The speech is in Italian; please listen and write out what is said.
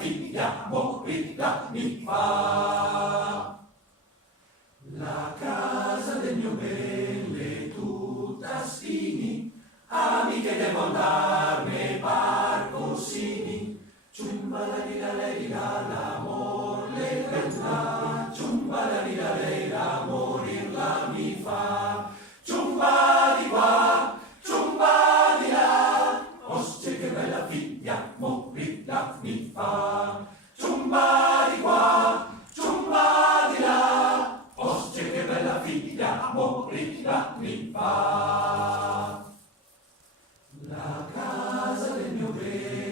figlia morirà mi fa. La casa del mio belle tutta spini, amiche devo andarne parcosini. Ciumba la lira lei l'amor le bella, ciumba la lira lei la morirla mi fa. Ciumba di qua, ciumba di là, osce che bella figlia morirla mi fa. Ciumba di qua, ciumba di là, osce che bella figlia morirla mi fa. La casa del mio bene